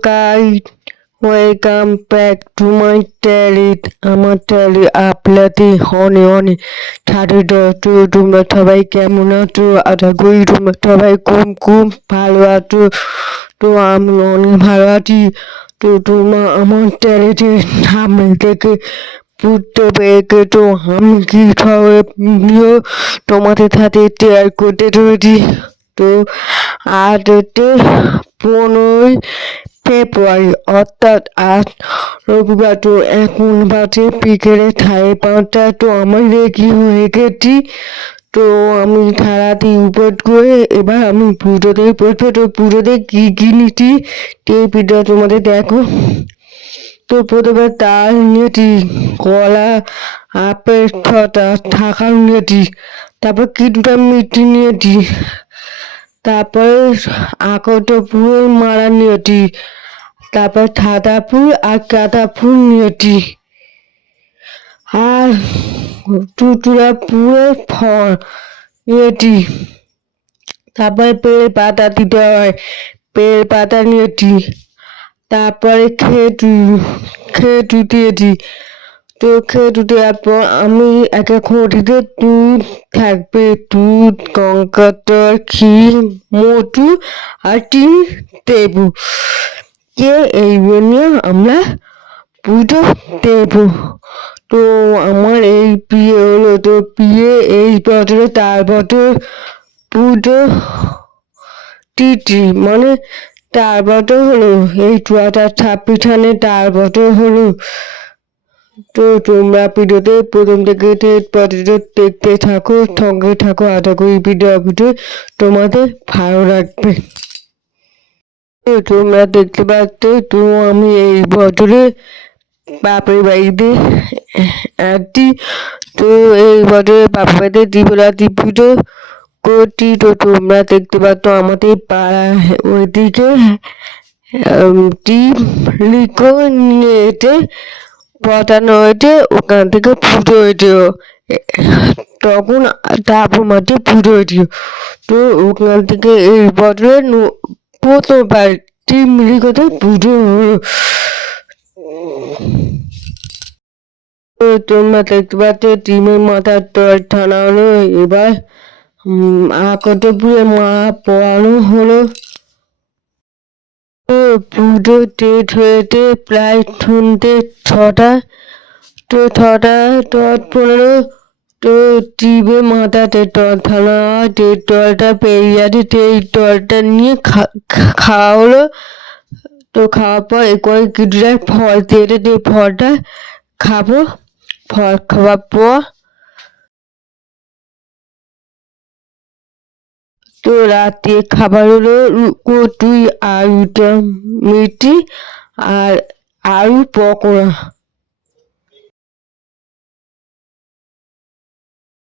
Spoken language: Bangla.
guys, welcome back to my channel. আমার চ্যানেলে আপনাদের অনেক স্বাগত। তো তোমরা সবাই কেমন আছো? আশা করি তোমরা সবাই খুব ভালো আছো। তো আমি অনেক ভালো আছি। তো তোমরা আমার চ্যানেলে সামনে থেকে বুঝতে পেরেছে তো আমি কি সবাই ভিডিও তোমাদের সাথে শেয়ার করতে চলেছি। তো আজ হচ্ছে 15ই ফেব্রুয়ারি, অর্থাৎ আজ রবিবার। তো এখন বাজে বিকেলে 5:30। তো আমি রেডি হয়ে গেছি। তো আমি সারাটি উপর করে এবার আমি পুজোতে বসবো। তো পুজোতে কি কিনেছি সেই ভিডিও তোমাদের দেখো। তো প্রথমে তাল নিয়েছি, কলা, আপেল, ছটা শাঁখাও নিয়েছি, তারপর কিছুটা মিষ্টি নিয়েছি, তারপরে আকন্দ ফুলের মালা নিয়েছি, তারপর সাদা ফুল আর গাঁদা ফুল নিয়েছি, আর চুচুড়া ফুলের ফল নিয়েছি। তারপরে বেল পাতা দিতে হয়, বেল পাতা নিয়েছি। তারপরে খেজু দিয়েছি। তো খেজু দেওয়ার পর আমি একটা ঘটিতে দুধ থাকবে, দুধ, গঙ্গার জল, ঘি, মধু আর চিনি দেব। এইগুলো নিয়ে আমরা পুজো দেব। তো আমার এই বিয়ে হলো, তো বিয়ে এই বছরে 4 বছর পুজো তিথি, মানে 4 বছর হলো। এই 2026 সালে 4 বছর হলো। তো তোমরা ভিডিওতে প্রথম থেকে পর্যন্ত দেখতে থাকো, সঙ্গে থাকো। আশা করি ভিডিও তোমাদের ভালো লাগবে। তোমরা দেখতে পাচ্ছ, তো আমি এই বছরে বাপের বাড়িতে আছি। তো এই বছরে বাপের বাড়িতে দিবরাত্রি পুজো করছি। তো তোমরা দেখতে পাচ্ছ আমাদের পাড়া ওইদিকে টিপ লিখো নিয়ে এসে বসানো হয়েছে, ওখান থেকে পুজো হয়েছে। তখন তারপর মাঠে পুজো হয়েছিল। তো ওখান থেকে এই বছরে প্রথমবার টিম লিখতে পুজো হলো। তো তোমরা দেখতে পাচ্ছ টিমের মাথার তল টানা হলো। এবার আকতপুরে মা পড়ানো হলো। পুজো শেষ হয়েছে প্রায় সন্ধ্যে 6টা। তো 6টা 10:15। তো টিপে মাথাতে টল থানা, যে টলটা পেরিয়ে আছে সেই টলটা নিয়ে খাওয়া হলো। তো খাওয়ার পর করে কিছুটা ফল দিয়েছে, যে ফলটা খাবো। ফল খাওয়ার পর তো রাতে খাবার হলো কচুই, আলুটা মিষ্টি আর আলু পকোড়া।